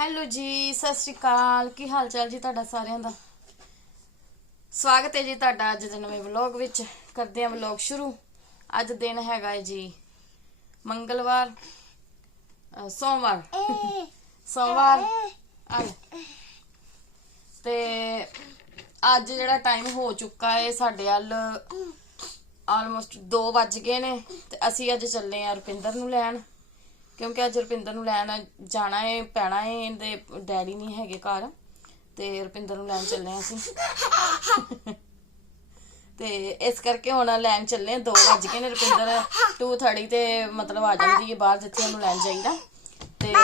Hello ਜੀ ਸਤਿ ਸ਼੍ਰੀ ਅਕਾਲ। ਕੀ ਹਾਲ ਚਾਲ ਜੀ ਤੁਹਾਡਾ ਸਾਰਿਆਂ ਦਾ? ਸਵਾਗਤ ਹੈ ਜੀ ਤੁਹਾਡਾ ਅੱਜ ਦੇ ਨਵੇਂ ਵਲੌਗ ਵਿੱਚ। ਕਰਦੇ ਹਾਂ ਵਲੌਗ ਸ਼ੁਰੂ। ਅੱਜ ਦਿਨ ਹੈਗਾ ਹੈ ਜੀ ਮੰਗਲਵਾਰ ਅ, ਸੋਮਵਾਰ। ਸੋਮਵਾਰ। ਆ ਲੈ। ਤੇ ਅੱਜ ਜਿਹੜਾ ਟਾਈਮ ਹੋ ਚੁੱਕਾ ਹੈ ਸਾਡੇ ਵੱਲ ਆਲਮੋਸਟ 2 ਵੱਜ ਗਏ ਨੇ। ਤੇ ਅਸੀਂ ਅੱਜ ਚੱਲੇ ਆ ਰੁਪਿੰਦਰ ਨੂੰ ਲੈਣ। ਕਿਉਂਕਿ ਅੱਜ ਰੁਪਿੰਦਰ ਨੂੰ ਲੈਣ ਜਾਣਾ ਏ, ਪੈਣਾ ਏ, ਇਹਦੇ ਡੈਡੀ ਨਹੀਂ ਹੈਗੇ ਘਰ, ਤੇ ਰੁਪਿੰਦਰ ਨੂੰ ਲੈਣ ਚੱਲੇ ਹਾਂ ਅਸੀਂ। ਤੇ ਇਸ ਕਰਕੇ ਹੁਣ ਲੈਣ ਚੱਲੇ 2 ਵਜ ਗਏ ਨੇ ਰੁਪਿੰਦਰ 2:30 ਤੇ ਮਤਲਬ ਆ ਜਾਂਦੀ ਹੈ ਬਾਹਰ, ਜਿੱਥੇ ਉਹਨੂੰ ਲੈਣ ਜਾਈਦਾ। ਤੇ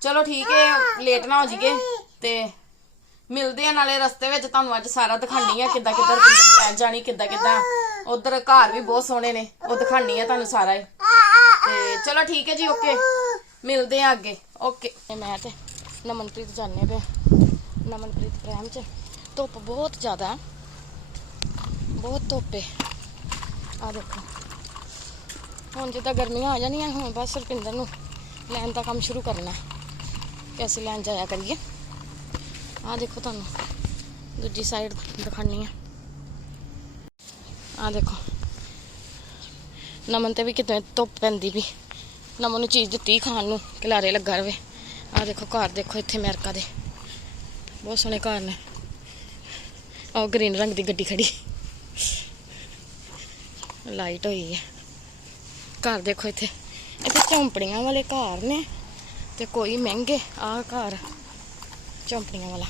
ਚਲੋ ਠੀਕ ਹੈ ਲੇਟ ਨਾ ਹੋ ਜਾਈਏ, ਤੇ ਮਿਲਦੇ ਆ ਨਾਲੇ ਰਸਤੇ ਵਿੱਚ, ਤੁਹਾਨੂੰ ਅੱਜ ਸਾਰਾ ਦਿਖਾਣੀ ਆ ਕਿੱਦਾਂ ਕਿੱਦਾਂ ਰੁਪਿੰਦਰ ਨੂੰ ਲੈਣ ਜਾਣੀ, ਕਿੱਦਾਂ ਕਿੱਦਾਂ। ਉਧਰ ਘਰ ਵੀ ਬਹੁਤ ਸੋਹਣੇ ਨੇ, ਉਹ ਦਿਖਾਣੀ ਆ ਤੁਹਾਨੂੰ ਸਾਰਾ ਹੀ। ਤੇ ਚਲੋ ਠੀਕ ਹੈ ਜੀ ਓਕੇ ਮਿਲਦੇ ਆ ਅੱਗੇ ਓਕੇ ਮੈਂ ਤੇ ਨਮਨਪ੍ਰੀਤ ਜਾਣੇ ਪਿਆ ਨਮਨਪ੍ਰੀਤ ਪ੍ਰੇਮ ਚ ਧੁੱਪ ਬਹੁਤ ਜ਼ਿਆਦਾ ਹੈ। ਬਹੁਤ ਧੁੱਪ ਹੈ ਆ ਦੇਖੋ ਹੁਣ ਜਿੱਦਾਂ ਗਰਮੀਆਂ ਆ ਜਾਣੀਆਂ ਹੁਣ ਬਸ ਰੁਪਿੰਦਰ ਨੂੰ ਲੈਣ ਦਾ ਕੰਮ ਸ਼ੁਰੂ ਕਰਨਾ ਕਿ ਅਸੀਂ ਲੈਣ ਜਾਇਆ ਕਰੀਏ ਆ ਦੇਖੋ ਤੁਹਾਨੂੰ ਦੂਜੀ ਸਾਈਡ ਦਿਖਾਣੀ ਆ ਆ ਦੇਖੋ ਨਮਨ ਤੇ ਵੀ ਕਿਤੇ ਧੁੱਪ ਪੈਂਦੀ ਵੀ ਨਮਨ ਨੂੰ ਚੀਜ਼ ਦਿੱਤੀ ਖਾਣ ਨੂੰ ਕਿਲਾਰੇ ਲੱਗਾ ਰਵੇ ਆ ਦੇਖੋ ਘਰ ਦੇਖੋ ਇੱਥੇ ਅਮਰੀਕਾ ਦੇ ਬਹੁਤ ਸੋਹਣੇ ਘਰ ਨੇ ਉਹ ਗ੍ਰੀਨ ਰੰਗ ਦੀ ਗੱਡੀ ਖੜੀ ਲਾਈਟ ਹੋਈ ਹੈ ਘਰ ਦੇਖੋ ਇੱਥੇ ਇੱਥੇ ਝੌਂਪੜੀਆਂ ਵਾਲੇ ਘਰ ਨੇ ਤੇ ਕੋਈ ਮਹਿੰਗੇ ਆ ਘਰ ਝੌਂਪੜੀਆਂ ਵਾਲਾ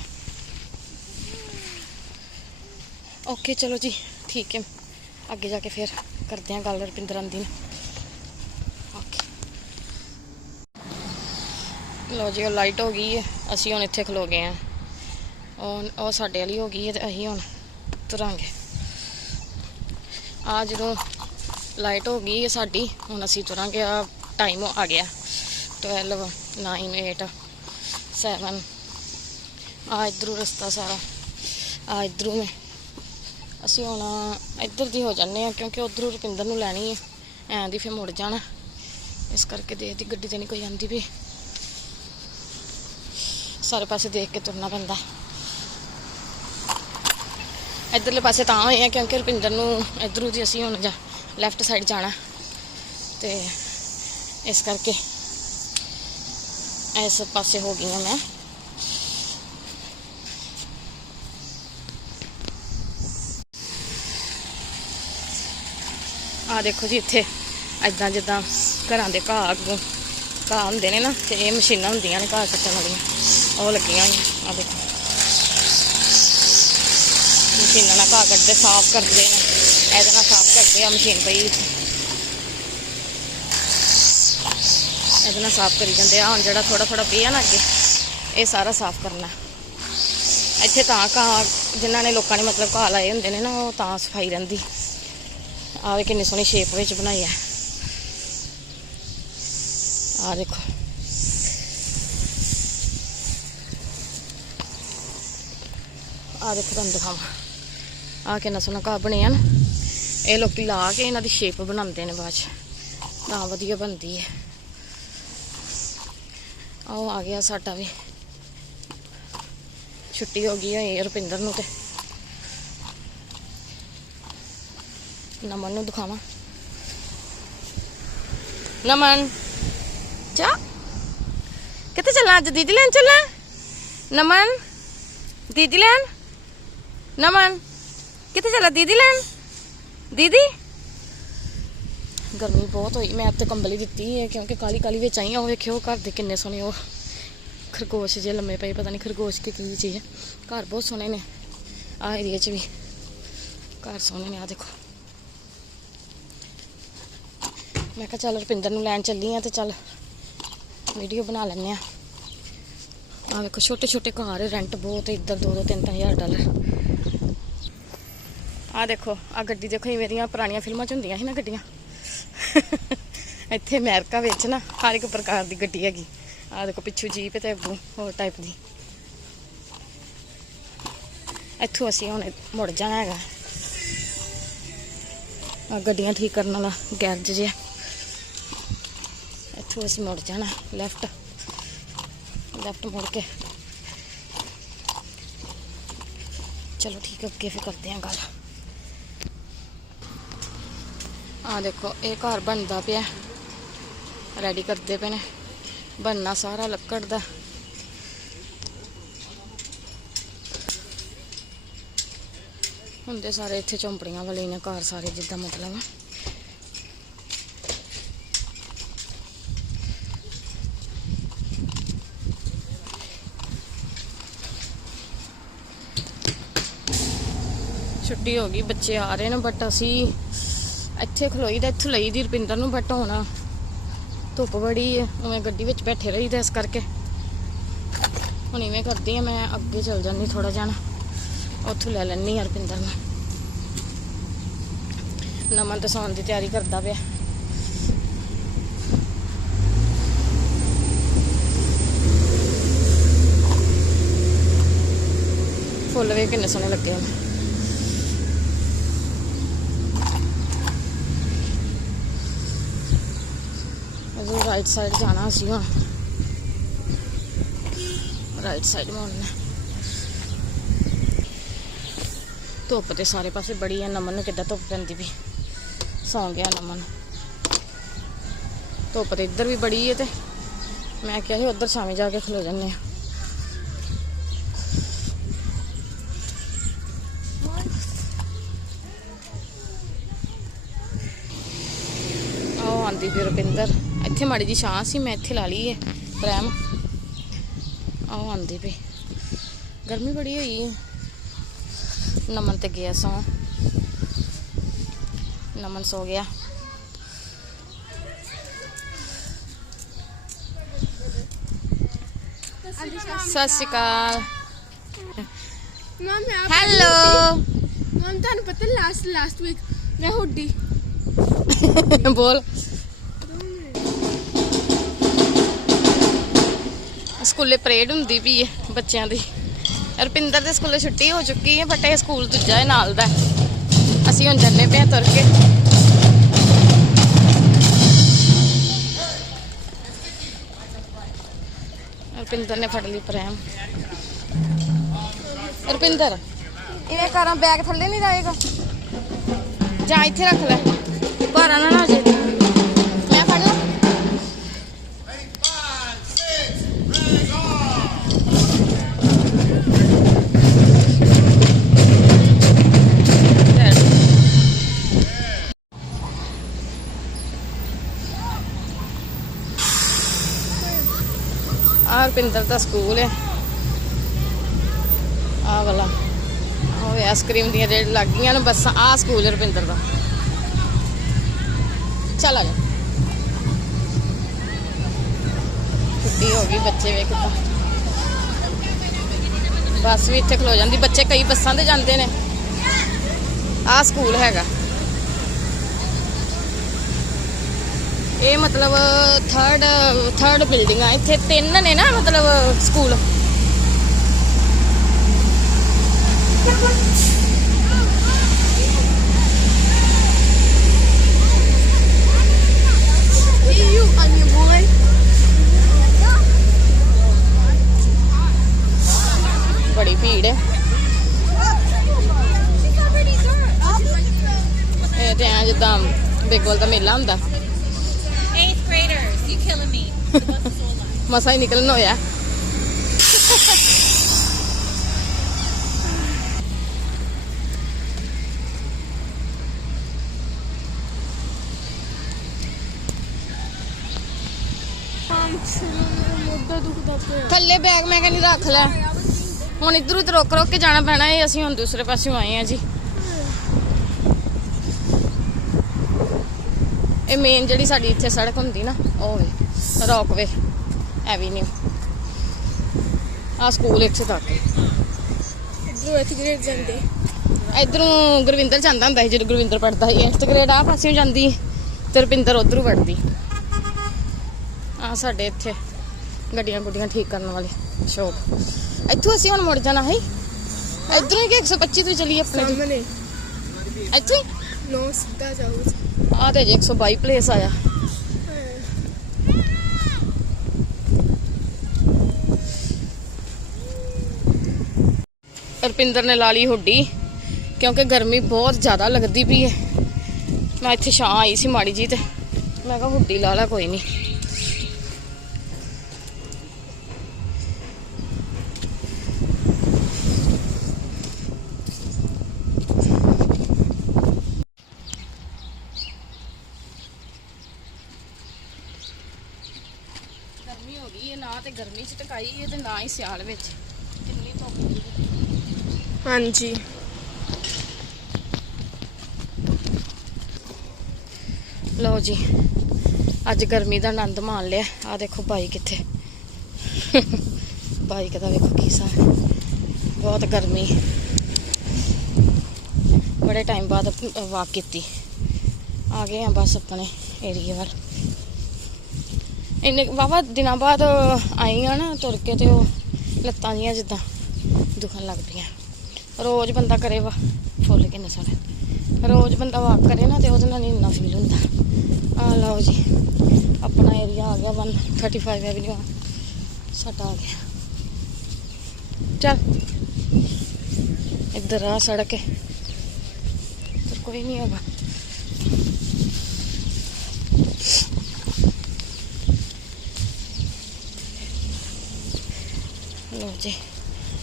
ਓਕੇ ਚਲੋ ਜੀ ਠੀਕ ਹੈ ਅੱਗੇ ਜਾ ਕੇ ਫਿਰ ਕਰਦੇ ਹਾਂ ਗੱਲ ਰੁਪਿੰਦਰ ਆਂਦੀ ਨਾਲ ਓਕੇ ਲੋ ਜੀ ਉਹ ਲਾਈਟ ਹੋ ਗਈ ਹੈ ਅਸੀਂ ਹੁਣ ਇੱਥੇ ਖਲੋ ਗਏ ਆ ਉਹ ਉਹ ਸਾਡੇ ਵਾਲੀ ਹੋ ਗਈ ਹੈ ਤੇ ਅਸੀਂ ਹੁਣ ਤੁਰਾਂਗੇ ਆ ਜਦੋਂ ਲਾਈਟ ਹੋ ਗਈ ਹੈ ਸਾਡੀ ਹੁਣ ਅਸੀਂ ਤੁਰਾਂਗੇ ਆ ਟਾਈਮ ਆ ਗਿਆ 12 9 8 7 ਆ ਇਧਰੋਂ ਰਸਤਾ ਸਾਰਾ ਆ ਇਧਰੋਂ ਮੈਂ ਅਸੀਂ ਹੁਣ ਇੱਧਰ ਦੀ ਹੋ ਜਾਂਦੇ ਆ ਕਿਉਂਕਿ ਉਧਰੋਂ ਰੁਪਿੰਦਰ ਨੂੰ ਲੈਣੀ ਹੈ। ਐਂ ਦੀ ਫਿਰ ਮੁੜ ਜਾਣਾ। ਇਸ ਕਰਕੇ ਦੇਖਦੀ ਗੱਡੀ ਤੇ ਨਹੀਂ ਕੋਈ ਆਂਦੀ ਵੀ। ਸਾਰੇ ਪਾਸੇ ਦੇਖ ਕੇ ਤੁਰਨਾ ਪੈਂਦਾ। ਇੱਧਰਲੇ ਪਾਸੇ ਤਾਂ ਹੋਏ ਆ ਕਿਉਂਕਿ ਰੁਪਿੰਦਰ ਨੂੰ ਇੱਧਰੋਂ ਦੀ ਅਸੀਂ ਹੁਣ ਜਾ ਲੈਫਟ ਸਾਈਡ ਜਾਣਾ। ਤੇ ਇਸ ਕਰਕੇ ਇਸ ਪਾਸੇ ਹੋ ਗਈ ਹਾਂ ਮੈਂ। ਆ ਦੇਖੋ ਜੀ ਇੱਥੇ ਐਦਾਂ ਜਿੱਦਾਂ ਘਰਾਂ ਦੇ ਘਾਹ ਅੱਗੋਂ ਘਾਹ ਹੁੰਦੇ ਨੇ ਨਾ, ਤੇ ਇਹ ਮਸ਼ੀਨਾਂ ਹੁੰਦੀਆਂ ਨੇ ਘਾਹ ਕੱਟਣ ਵਾਲੀਆਂ, ਉਹ ਲੱਗੀਆਂ ਹੋਈਆਂ ਆ ਦੇਖੋ। ਮਸ਼ੀਨਾਂ ਨਾਲ ਘਾਹ ਕੱਟਦੇ, ਸਾਫ਼ ਕਰਦੇ ਨੇ, ਇਹਦੇ ਨਾਲ ਸਾਫ਼ ਕਰਦੇ ਆ ਮਸ਼ੀਨ ਪਈ। ਇਹਦੇ ਨਾਲ ਸਾਫ਼ ਕਰੀ ਜਾਂਦੇ ਆ, ਹੁਣ ਜਿਹੜਾ ਥੋੜਾ ਥੋੜਾ ਪਿਆ ਨਾ ਅੱਗੇ, ਇਹ ਸਾਰਾ ਸਾਫ਼ ਕਰਨਾ। ਇੱਥੇ ਤਾਂ ਘਾਹ, ਜਿਨ੍ਹਾਂ ਨੇ ਲੋਕਾਂ ਨੇ ਮਤਲਬ ਘਾਹ ਲਾਏ ਹੁੰਦੇ ਨੇ ਨਾ, ਉਹ ਤਾਂ ਸਫ਼ਾਈ ਰਹਿੰਦੀ। ਆਹ ਕਿੰਨੀ ਸੋਹਣੀ ਸ਼ੇਪ ਵਿੱਚ ਬਣਾਈ ਹੈ ਆ ਦੇਖੋ। ਆ ਦੇਖੋ ਤੁਹਾਨੂੰ ਦਿਖਾਵਾਂ। ਆ ਕਿੰਨਾ ਸੋਹਣਾ ਘਾਹ ਬਣਿਆ ਨਾ। ਇਹ ਲੋਕੀ ਲਾ ਕੇ ਇਹਨਾਂ ਦੀ ਸ਼ੇਪ ਬਣਾਉਂਦੇ ਨੇ ਬਾਅਦ ਚ। ਤਾਂ ਵਧੀਆ ਬਣਦੀ ਹੈ ਆਹ ਆ ਗਿਆ ਸਾਡਾ ਵੀ। ਛੁੱਟੀ ਹੋ ਗਈ ਹੈ ਰੁਪਿੰਦਰ ਨੂੰ ਤੇ। ਨਮਨ ਨੂੰ ਦਿਖਾਵਾਂ ਨਮਨ ਜਾ ਕਿੱਥੇ ਚੱਲਾਂ ਅੱਜ ਦੀਦੀ ਲੈਣ ਚੱਲਾਂ ਨਮਨ ਦੀਦੀ ਲੈਣ ਨਮਨ ਕਿੱਥੇ ਚੱਲਾਂ ਦੀਦੀ ਲੈਣ ਦੀਦੀ ਗਰਮੀ ਬਹੁਤ ਹੋਈ ਮੈਂ ਤੇ ਕੰਬਲੀ ਦਿੱਤੀ ਹੈ ਕਿਉਂਕਿ ਕਾਲੀ ਕਾਲੀ ਵਿੱਚ ਆਈ ਆ ਉਹ ਵੇਖਿਓ ਘਰ ਦੇ ਕਿੰਨੇ ਸੋਹਣੇ ਉਹ ਖਰਗੋਸ਼ ਜੇ ਲੰਮੇ ਪਏ ਪਤਾ ਨਹੀਂ ਖਰਗੋਸ਼ ਕੀ ਕੀ ਚੀਜ਼ ਹੈ ਘਰ ਬਹੁਤ ਸੋਹਣੇ ਨੇ ਆ ਏਰੀਆ 'ਚ ਵੀ ਘਰ ਸੋਹਣੇ ਨੇ ਆ ਦੇਖੋ ਮੈਂ ਕਿਹਾ ਚੱਲ ਰੁਪਿੰਦਰ ਨੂੰ ਲੈਣ ਚੱਲੀ ਆ ਤੇ ਚੱਲ ਵੀਡੀਓ ਬਣਾ ਲੈਣੇ ਆ। ਆ ਵੇਖੋ, ਛੋਟੇ ਛੋਟੇ ਘਰ ਰੈਂਟ ਬਹੁਤ ਹੈ, ਇੱਧਰ 2 2 3 3000 ਡਾਲਰ। ਆ ਦੇਖੋ ਆ ਗੱਡੀ ਦੇਖੋ ਇਹ ਮੇਰੀਆਂ ਪੁਰਾਣੀਆਂ ਫਿਲਮਾਂ ਚ ਹੁੰਦੀਆਂ ਸੀ ਨਾ ਗੱਡੀਆਂ। ਇੱਥੇ ਅਮਰੀਕਾ ਵਿੱਚ ਨਾ ਹਰ ਇੱਕ ਪ੍ਰਕਾਰ ਦੀ ਗੱਡੀ ਹੈਗੀ। ਆ ਦੇਖੋ, ਪਿੱਛੂ ਜੀਪ ਤੇ ਅੱਗੋਂ ਹੋਰ ਟਾਈਪ ਦੀ। ਇੱਥੋਂ ਅਸੀਂ ਹੁਣ ਮੁੜ ਜਾਣਾ ਹੈਗਾ। ਆ ਗੱਡੀਆਂ ਠੀਕ ਕਰਨ ਵਾਲਾ ਗੈਰਜ ਜਿਹਾ। ਇੱਥੋਂ ਅਸੀਂ ਮੁੜ ਜਾਣਾ ਲੈਫਟ ਲੈਫਟ ਮੁੜ ਕੇ ਚਲੋ ਠੀਕ ਹੈ ਅੱਗੇ ਫਿਰ ਕਰਦੇ ਹਾਂ ਗੱਲ ਆ ਦੇਖੋ ਇਹ ਘਰ ਬਣਦਾ ਪਿਆ ਰੈਡੀ ਕਰਦੇ ਪਏ ਨੇ ਬਣਨਾ ਸਾਰਾ ਲੱਕੜ ਦਾ ਹੁੰਦੇ ਸਾਰੇ ਇੱਥੇ ਝੌਂਪੜੀਆਂ ਵਾਲੇ ਹੀ ਨੇ ਘਰ ਸਾਰੇ ਜਿੱਦਾਂ ਮਤਲਬ ਛੁੱਟੀ ਹੋ ਗਈ, ਬੱਚੇ ਆ ਰਹੇ ਨੇ ਬਟ ਅਸੀਂ ਇੱਥੇ ਖਲੋਈ ਦਾ, ਇੱਥੋਂ ਲਈ ਦੀ ਰਪਿੰਦਰ ਨੂੰ ਬਟ ਹੁਣ ਧੁੱਪ ਬੜੀ ਹੈ ਉਵੇਂ ਗੱਡੀ ਵਿੱਚ ਬੈਠੇ ਰਹੀਦਾ ਇਸ ਕਰਕੇ। ਹੁਣ ਇਵੇਂ ਕਰਦੀ ਆ, ਮੈਂ ਅੱਗੇ ਚੱਲ ਜਾਂਦੀ ਥੋੜਾ ਜਾਣਾ ਉੱਥੋਂ ਲੈ ਲੈਣੀ ਆ ਰਪਿੰਦਰ ਨੂੰ। ਨਮਨ ਤਾਂ ਸੌਣ ਦੀ ਤਿਆਰੀ ਕਰਦਾ ਪਿਆ। ਫੁੱਲ ਵੇ ਕਿੰਨੇ ਸੋਹਣੇ ਲੱਗੇ ਨੇ ਅਜੇ ਰਾਈਟ ਸਾਈਡ ਜਾਣਾ ਸੀ ਹੁਣ ਰਾਈਟ ਸਾਈਡ ਮੁੜਨਾ ਧੁੱਪ ਤੇ ਸਾਰੇ ਪਾਸੇ ਬੜੀ ਹੈ ਨਮਨ ਨੂੰ ਕਿੱਦਾਂ ਧੁੱਪ ਪੈਂਦੀ ਵੀ ਸੌਂ ਗਿਆ ਨਮਨ। ਧੁੱਪ ਤੇ ਇੱਧਰ ਵੀ ਬੜੀ ਹੈ ਤੇ ਮੈਂ ਕਿਹਾ ਸੀ ਉੱਧਰ ਸ਼ਾਮੀ ਜਾ ਕੇ ਖਲੋ ਜੰਨੇ ਆ। ਆਹ ਆਂਦੀ ਫਿਰ ਰੁਪਿੰਦਰ। ਇੱਥੇ ਮਾੜੀ ਜੀ ਛਾਂ ਸੀ ਮੈਂ ਇੱਥੇ ਲਾ ਲਈ ਹੈ ਪ੍ਰੈਮ ਆਹ ਆਂਦੀ ਪਈ। ਗਰਮੀ ਬੜੀ ਹੋਈ। ਹੈ ਨਮਨ ਤੇ ਗਿਆ ਸੌ। ਨਮਨ ਸੋ ਗਿਆ। ਸਤਿ ਸ਼੍ਰੀ ਅਕਾਲ। ਹੈਲੋ। ਮੈਮ ਤੁਹਾਨੂੰ ਪਤਾ ਲਾਸਟ ਲਾਸਟ ਵੀਕ ਮੈਂ ਹੁੱਡੀ। ਬੋਲ। ਸਕੂਲੇ ਪਰੇਡ ਹੁੰਦੀ ਵੀ ਹੈ ਬੱਚਿਆਂ ਦੀ ਰੁਪਿੰਦਰ ਦੇ ਸਕੂਲੇ ਛੁੱਟੀ ਹੋ ਚੁੱਕੀ ਹੈ ਬਟ ਇਹ ਸਕੂਲ ਦੂਜਾ ਹੈ ਨਾਲ ਦਾ ਅਸੀਂ ਹੁਣ ਚੱਲੇ ਪਏ ਹਾਂ ਤੁਰ ਕੇ ਰੁਪਿੰਦਰ ਨੇ ਫੜ ਲਈ ਪ੍ਰੇਮ ਰੁਪਿੰਦਰ ਇਹ ਕਾਰਾਂ ਬੈਗ ਥੱਲੇ ਨਹੀਂ ਜਾਏਗਾ ਜਾਂ ਇੱਥੇ ਰੱਖ ਲੈ ਭਾਰਾ ਨਾ ਨਾ ਹੋ ਜੇ ਆਹ ਰਪਿੰਦਰ ਦਾ ਸਕੂਲ ਹੈ। ਆਹ ਵਾਲਾ। ਉਹ ਆਈਸਕ੍ਰੀਮ ਦੀਆਂ ਰੇੜ ਲੱਗ ਗਈਆਂ ਨੇ ਬੱਸਾਂ ਆਹ ਸਕੂਲ ਹੈ ਰੁਪਿੰਦਰ ਦਾ। ਚੱਲ ਆ ਜਾ। ਛੁੱਟੀ ਹੋ ਗਈ ਬੱਚੇ ਵੇਖ ਤਾਂ। ਬੱਸ ਵੀ ਇੱਥੇ ਖਲੋ ਜਾਂਦੀ। ਬੱਚੇ ਕਈ ਬੱਸਾਂ ਤੇ ਜਾਂਦੇ ਨੇ। ਆਹ ਸਕੂਲ ਹੈਗਾ। ਇਹ ਮਤਲਬ ਥਰਡ ਥਰਡ ਬਿਲਡਿੰਗ ਆ। ਇੱਥੇ ਤਿੰਨ ਨੇ ਨਾ ਮਤਲਬ school you on your boy. ਬੜੀ ਭੀੜ ਹੈ। ਇਹ ਤੇ ਐਂ ਜਿੱਦਾਂ ਬੇਗੋਲ ਦਾ ਮੇਲਾ ਹੁੰਦਾ। graders, you killing me. ਮਸਾ ਹੀ ਨਿਕਲਣ ਹੋਇਆ ਮੁੱਦਾ ਦੁਖਦਾ ਪਿਆ ਥੱਲੇ ਬੈਗ ਮੈਂ ਕਹਿੰਦੀ ਰੱਖ ਲੈ ਹੁਣ ਇਧਰ ਉਧਰ ਰੁਕ ਰੁਕ ਕੇ ਜਾਣਾ ਪੈਣਾ ਇਹ ਅਸੀਂ ਹੁਣ ਦੂਸਰੇ ਪਾਸਿਓਂ ਆਏ ਆ ਜੀ ਇਹ ਮੇਨ ਜਿਹੜੀ ਸਾਡੀ ਇੱਥੇ ਸੜਕ ਹੁੰਦੀ ਨਾ ਉਹ ਵੇ ਰੌਕਵੇ ਐਵੀਨਿਊ ਆ ਸਕੂਲ ਇੱਥੇ ਤੱਕ। ਇਧਰੋਂ ਇੱਥੇ ਗ੍ਰੇਡ ਜਾਂਦੇ? ਇਧਰੋਂ ਗੁਰਵਿੰਦਰ ਜਾਂਦਾ ਹੁੰਦਾ ਸੀ ਜਦੋਂ ਗੁਰਵਿੰਦਰ ਪੜਦਾ ਸੀ। ਇਸ ਗ੍ਰੇਡ ਆ ਪਾਸਿਓਂ ਜਾਂਦੀ ਤੇ ਰੁਪਿੰਦਰ ਉਧਰੋਂ ਪੜਦੀ ਆ ਸਾਡੇ ਇੱਥੇ ਗੱਡੀਆਂ ਗੁੱਡੀਆਂ ਠੀਕ ਕਰਨ ਵਾਲੀ ਸ਼ੋਪ ਇੱਥੋਂ ਅਸੀਂ ਹੁਣ ਮੁੜ ਜਾਣਾ ਹੈ ਇਧਰੋਂ ਕਿ 125 ਤੋਂ ਚੱਲੀ ਆਪਣੇ। ਸਾਹਮਣੇ। ਇੱਥੇ? ਨੋ ਸਿੱਧਾ ਜਾਓ। आते रुपिंदर ने ला ली हुडी क्योंकि गर्मी बहुत ज़्यादा लगती भी है। मैं इतने छा आई सी, माड़ी जी तो। मैं हुडी ला ला, कोई नहीं ਤੇ ਨਾ ਹੀ ਸਿਆਲ ਵਿੱਚ ਕਿੰਨੀ ਧੁੱਪ ਹੈ ਹਾਂਜੀ ਲਓ ਜੀ ਅੱਜ ਗਰਮੀ ਦਾ ਆਨੰਦ ਮਾਣ ਲਿਆ ਆ ਦੇਖੋ ਬਾਈ ਕਿੱਥੇ ਬਾਈਕ ਦਾ ਵੇਖੋ ਕੀ ਹਿਸਾਬ ਹੈ। ਬਹੁਤ ਗਰਮੀ ਬੜੇ ਟਾਈਮ ਬਾਅਦ ਵਾਕ ਕੀਤੀ ਆ ਗਏ ਆ ਬਸ ਆਪਣੇ ਏਰੀਏ ਵੱਲ ਇੰਨੇ ਵਾਵਾ ਦਿਨਾਂ ਬਾਅਦ ਆਈ ਆ ਨਾ ਤੁਰ ਕੇ ਤੇ ਉਹ ਲੱਤਾਂ ਜੀਆਂ ਜਿੱਦਾਂ ਦੁਖਣ ਲੱਗ ਪਈਆਂ ਰੋਜ਼ ਬੰਦਾ ਕਰੇ ਵਾ ਫੁੱਲ ਕਿੰਨੇ ਸੋਹਣੇ ਰੋਜ਼ ਬੰਦਾ ਵਾਕ ਕਰੇ ਨਾ ਤੇ ਉਹਦੇ ਨਾਲ ਨਹੀਂ ਇੰਨਾ ਫੀਲ ਹੁੰਦਾ ਆ ਲਓ ਜੀ ਆਪਣਾ ਏਰੀਆ ਆ ਗਿਆ 135 ਐਵਨਿਊ ਸਾਡਾ ਆ ਗਿਆ ਚੱਲ ਇੱਧਰ ਆ ਸੜਕ ਹੈ ਇੱਧਰ ਕੋਈ ਨਹੀਂ ਹੈਗਾ ਲਓ ਜੀ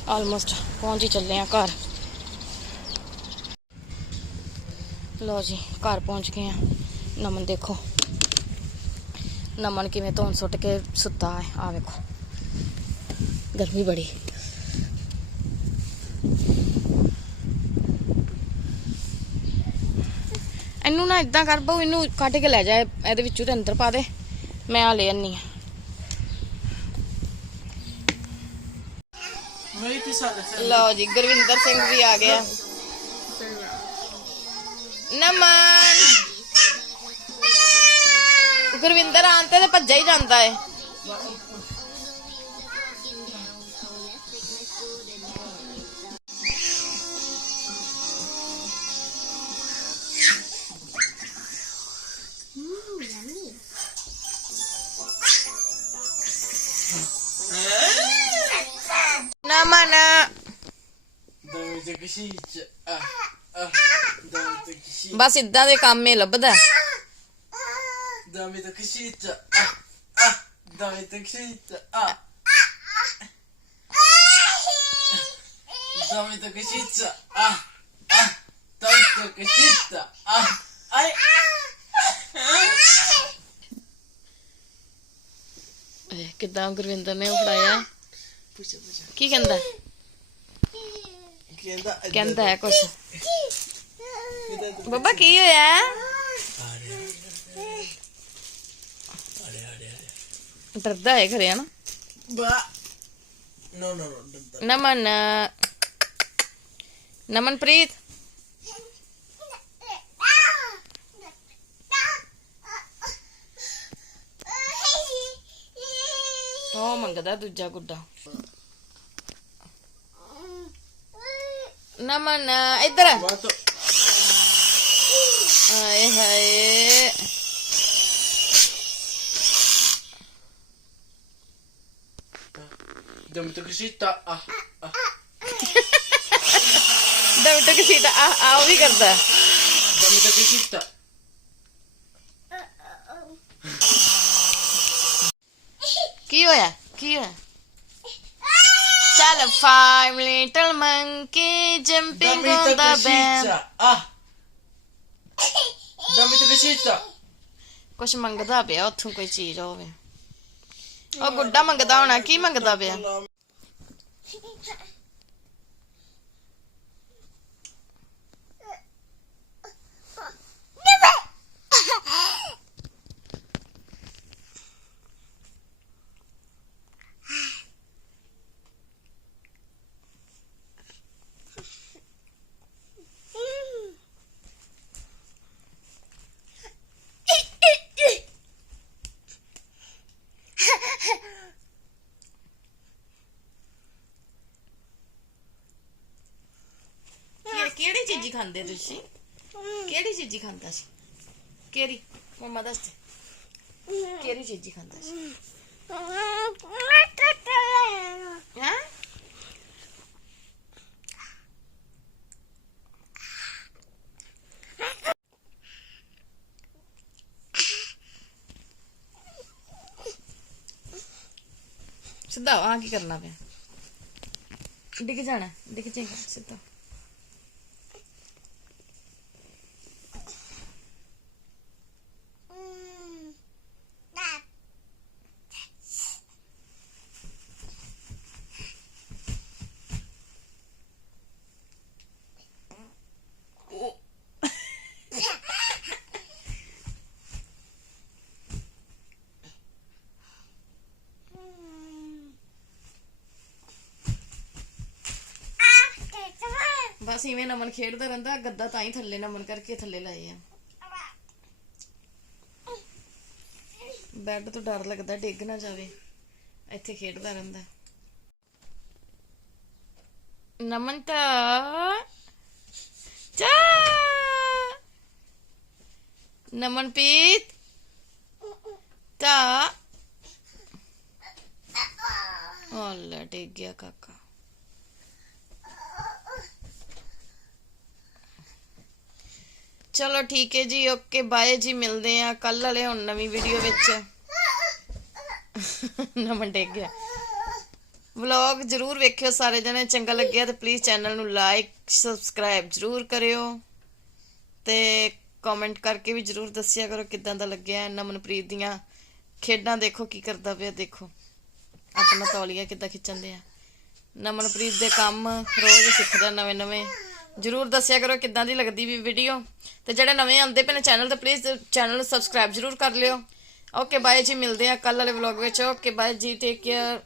ਆਲਮੋਸਟ ਪਹੁੰਚ ਹੀ ਚੱਲੇ ਆ ਘਰ ਲਓ ਜੀ ਘਰ ਪਹੁੰਚ ਗਏ ਆ ਨਮਨ ਦੇਖੋ ਨਮਨ ਕਿਵੇਂ ਧੌਣ ਸੁੱਟ ਕੇ ਸੁੱਤਾ ਹੈ ਆ ਵੇਖੋ ਗਰਮੀ ਬੜੀ ਇਹਨੂੰ ਨਾ ਇਦਾਂ ਕਰ ਬਹੁ ਇਹਨੂੰ ਕੱਢ ਕੇ ਲੈ ਜਾ ਇਹ- ਇਹਦੇ ਵਿੱਚੋਂ ਤੇ ਅੰਦਰ ਪਾ ਦੇ ਮੈਂ ਆ ਲੈ ਆਨੀ ਆ ਲਓ ਜੀ ਗੁਰਵਿੰਦਰ ਸਿੰਘ ਵੀ ਆ ਗਿਆ ਨਮਨ ਗੁਰਵਿੰਦਰ ਆਣ ਤੇ ਤੇ ਭੱਜਾ ਹੀ ਜਾਂਦਾ ਏ nama nak Basi dari kami lebih dah. Dari tak sih ah dari tak sih ah. Dari tak sih ah ah dari tak sih ah ay. Eh kita angkerin tanah ya. ਕੰਮ ਹੀ ਲੱਭਦਾ Dame te kisica. Ah, ah. Dame te kisica. Ah. Dame te kisica. Ah, ah. Dame te kisica. Ah, ay. ਇਹ ਕਿਦਾਂ ਗੁਰਵਿੰਦਰ ਨੇ ਉਹ ਫੜਾਇਆ Puxa, puxa. ਕੀ ਕਹਿੰਦਾ Kenda. ਕਹਿੰਦਾ ਹੈ ਕੁਛ Kenda. ਬੱਬਾ ਕੀ ਹੋਇਆ Are, are, are. ਡਰਦਾ ਹੈ ਖਰੇ ਨਾ Ba. No, no, no. Don't, don't. ਨਮਨ ਨਮਨਪ੍ਰੀਤ ਉਹ ਮੰਗਦਾ ਦੂਜਾ ਗੁੱਡਾ ਨਮਨ ਇੱਧਰ ਆ। Bato. ਆਏ ਹਾਏ Dame te kisica. Ah, ah. ਦਮਟ ਕਿਸੇ ਦਾ ਆ ਆ ਉਹ ਵੀ ਕਰਦਾ Dame te kisica. ਕੀ ਹੋਇਆ ਕੀ ਹੋਇਆ ਚੱਲ five little monkey jumping Dame on te the bed kisica. Ah. Dame te kisica. ਕੁਛ ਮੰਗਦਾ ਪਿਆ ਉੱਥੋਂ ਕੋਈ ਚੀਜ਼ ਹੋਵੇ ਉਹ ਗੁੱਡਾ ਮੰਗਦਾ ਹੋਣਾ ਕੀ ਮੰਗਦਾ ਪਿਆ ਚੀਜ਼ੀ ਖਾਂਦੇ ਤੁਸੀਂ ਕਿਹੜੀ ਚੀਜ਼ੀ ਖਾਂਦਾ ਸੀ ਕਿਹੜੀ ਮਮਾ ਦੱਸ ਦੇ ਕਿਹੜੀ ਚੀਜ਼ੀ ਖਾਂਦਾ ਸੀ ਹਾਂ ਸਿੱਧਾ ਆ ਕੀ ਕਰਨਾ ਪਿਆ ਡਿੱਗ ਜਾਣਾ ਡਿੱਗ ਜਾਏਗਾ ਸਿੱਧਾ ਬਸ ਇਵੇਂ ਨਮਨ ਖੇਡਦਾ ਰਹਿੰਦਾ, ਗੱਦਾ ਤਾਂ ਹੀ ਥੱਲੇ ਨਮਨ ਕਰਕੇ ਥੱਲੇ ਲਾਏ ਆ। ਬੈੱਡ ਤੋਂ ਡਰ ਲੱਗਦਾ, ਡਿੱਗ ਨਾ ਜਾਵੇ। ਇੱਥੇ ਖੇਡਦਾ ਰਹਿੰਦਾ। ਨਮਨ ਤਾਂ ਚਾ! ਨਮਨਪ੍ਰੀਤ ਤਾਂ। ਹੌਲਾ ਡਿੱਗ ਗਿਆ ਕਾਕਾ। ਚਲੋ ਠੀਕ ਹੈ ਜੀ ਓਕੇ ਬਾਏ ਜੀ, ਮਿਲਦੇ ਆ ਕੱਲ ਵਾਲੇ ਹੁਣ ਨਵੀਂ ਵੀਡੀਓ ਵਿੱਚ। ਨਮਨ ਡਿੱਗ ਗਿਆ। ਵਲੌਗ ਜਰੂਰ ਵੇਖਿਓ ਸਾਰੇ ਜਣੇ, ਚੰਗਾ ਲੱਗਿਆ ਤੇ ਪਲੀਜ਼ ਚੈਨਲ ਨੂੰ ਲਾਈਕ ਸਬਸਕ੍ਰਾਈਬ ਜਰੂਰ ਕਰਿਓ। ਤੇ ਕਮੈਂਟ ਕਰਕੇ ਵੀ ਜਰੂਰ ਦੱਸਿਆ ਕਰੋ ਕਿਦਾਂ ਦਾ ਲੱਗਿਆ ਨਮਨਪ੍ਰੀਤ ਦੀਆਂ ਖੇਡਾਂ। ਦੇਖੋ ਕੀ ਕਰਦਾ ਪਿਆ, ਦੇਖੋ। ਆਪਣਾ ਤੌਲੀਆ ਕਿੱਦਾਂ ਖਿੱਚਣ ਦੇ ਆ ਨਮਨਪ੍ਰੀਤ ਦੇ ਕੰਮ ਰੋਜ਼ ਸਿੱਖਦਾ ਨਵੇਂ ਨਵੇਂ ਜਰੂਰ ਦੱਸਿਆ ਕਰੋ ਕਿੱਦਾਂ ਦੀ ਲੱਗਦੀ ਵੀ ਵੀਡੀਓ ਤੇ ਜਿਹੜੇ ਨਵੇਂ ਆਉਂਦੇ ਪਏ ਨੇ ਚੈਨਲ ਤੇ ਪਲੀਜ਼ ਚੈਨਲ ਨੂੰ ਸਬਸਕ੍ਰਾਈਬ ਜਰੂਰ ਕਰ ਲਿਓ। ਓਕੇ ਬਾਏ ਜੀ, ਮਿਲਦੇ ਆ ਕੱਲ ਵਾਲੇ ਵਲੌਗ ਵਿੱਚ। ਓਕੇ ਬਾਏ ਜੀ ਟੇਕ ਕੇਅਰ